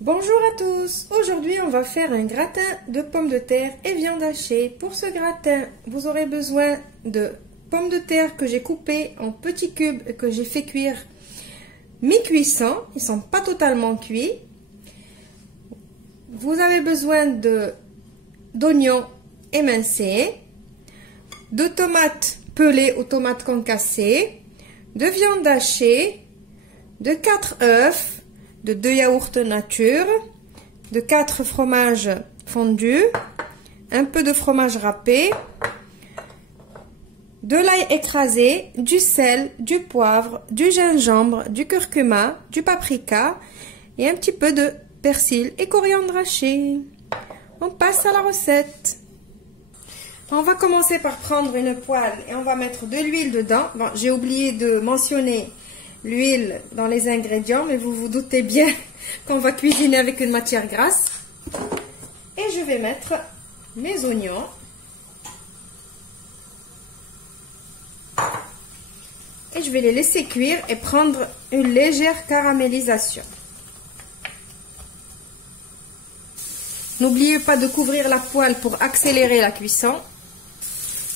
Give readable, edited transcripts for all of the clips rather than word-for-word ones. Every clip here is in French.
Bonjour à tous, aujourd'hui on va faire un gratin de pommes de terre et viande hachée. Pour ce gratin, vous aurez besoin de pommes de terre que j'ai coupées en petits cubes et que j'ai fait cuire mi-cuisson, ils ne sont pas totalement cuits. Vous avez besoin d'oignons émincés, de tomates pelées ou tomates concassées, de viande hachée, de 4 œufs, de 2 yaourts nature, de 4 fromages fondus, un peu de fromage râpé, de l'ail écrasé, du sel, du poivre, du gingembre, du curcuma, du paprika et un petit peu de persil et coriandre haché. On passe à la recette. On va commencer par prendre une poêle et on va mettre de l'huile dedans. Bon, j'ai oublié de mentionner l'huile dans les ingrédients, mais vous vous doutez bien qu'on va cuisiner avec une matière grasse. Et je vais mettre mes oignons. Et je vais les laisser cuire et prendre une légère caramélisation. N'oubliez pas de couvrir la poêle pour accélérer la cuisson.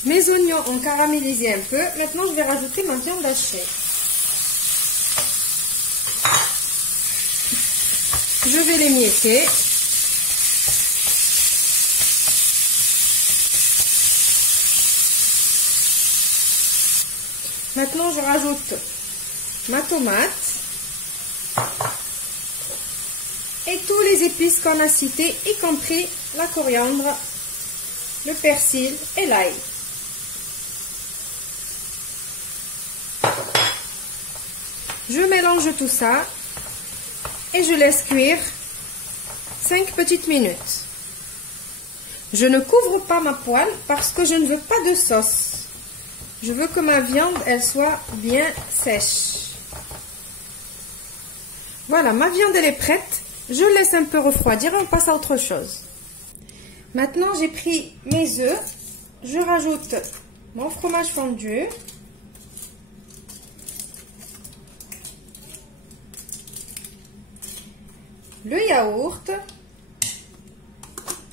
Mes oignons ont caramélisé un peu. Maintenant, je vais rajouter ma viande hachée. Je vais les mietter. Maintenant, je rajoute ma tomate et tous les épices qu'on a cités, y compris la coriandre, le persil et l'ail. Je mélange tout ça et je laisse cuire 5 petites minutes. Je ne couvre pas ma poêle parce que je ne veux pas de sauce. Je veux que ma viande, elle soit bien sèche. Voilà, ma viande, elle est prête. Je laisse un peu refroidir et on passe à autre chose. Maintenant, j'ai pris mes œufs. Je rajoute mon fromage fondu. Le yaourt.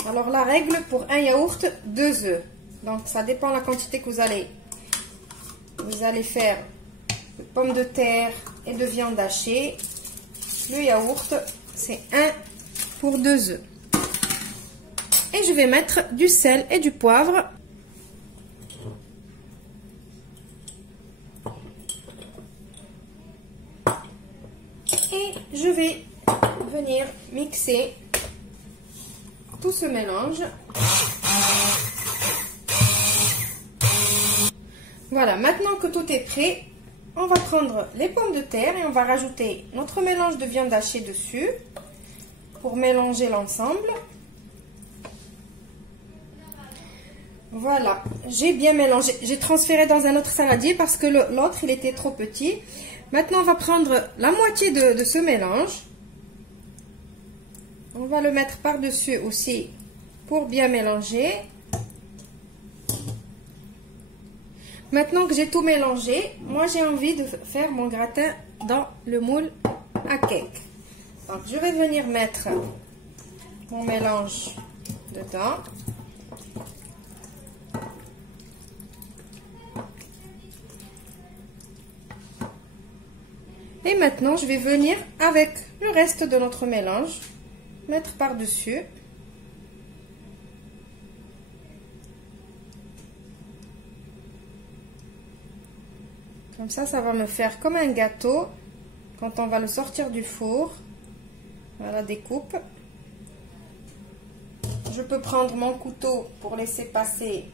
Alors, la règle pour un yaourt, 2 œufs. Donc, ça dépend de la quantité que vous allez faire de pommes de terre et de viande hachée. Le yaourt, c'est 1 pour 2 œufs. Et je vais mettre du sel et du poivre. Et je vais venir mixer tout ce mélange. Voilà, maintenant que tout est prêt, on va prendre les pommes de terre et on va rajouter notre mélange de viande hachée dessus pour mélanger l'ensemble. Voilà, j'ai bien mélangé. J'ai transféré dans un autre saladier parce que l'autre, il était trop petit. Maintenant, on va prendre la moitié de ce mélange. On va le mettre par-dessus aussi pour bien mélanger. Maintenant que j'ai tout mélangé, moi j'ai envie de faire mon gratin dans le moule à cake. Donc je vais venir mettre mon mélange dedans. Et maintenant je vais venir avec le reste de notre mélange mettre par-dessus. Comme ça va me faire comme un gâteau quand on va le sortir du four. Voilà, découpe. Je peux prendre mon couteau pour laisser passer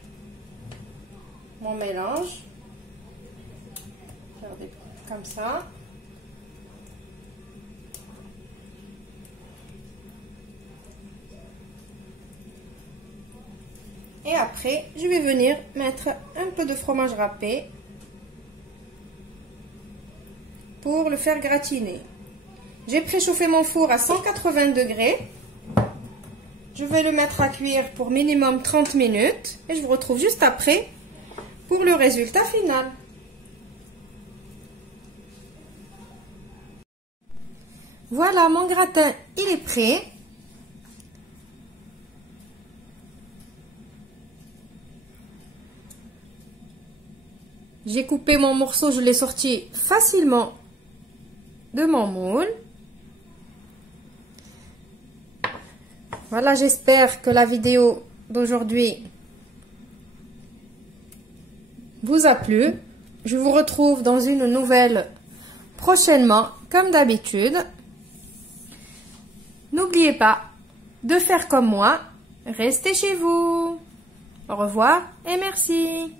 mon mélange. Regardez, comme ça. Et après, je vais venir mettre un peu de fromage râpé pour le faire gratiner. J'ai préchauffé mon four à 180 degrés. Je vais le mettre à cuire pour minimum 30 minutes. Et je vous retrouve juste après pour le résultat final. Voilà, mon gratin, il est prêt. J'ai coupé mon morceau, je l'ai sorti facilement de mon moule. Voilà, j'espère que la vidéo d'aujourd'hui vous a plu. Je vous retrouve dans une nouvelle prochainement, comme d'habitude. N'oubliez pas de faire comme moi. Restez chez vous. Au revoir et merci.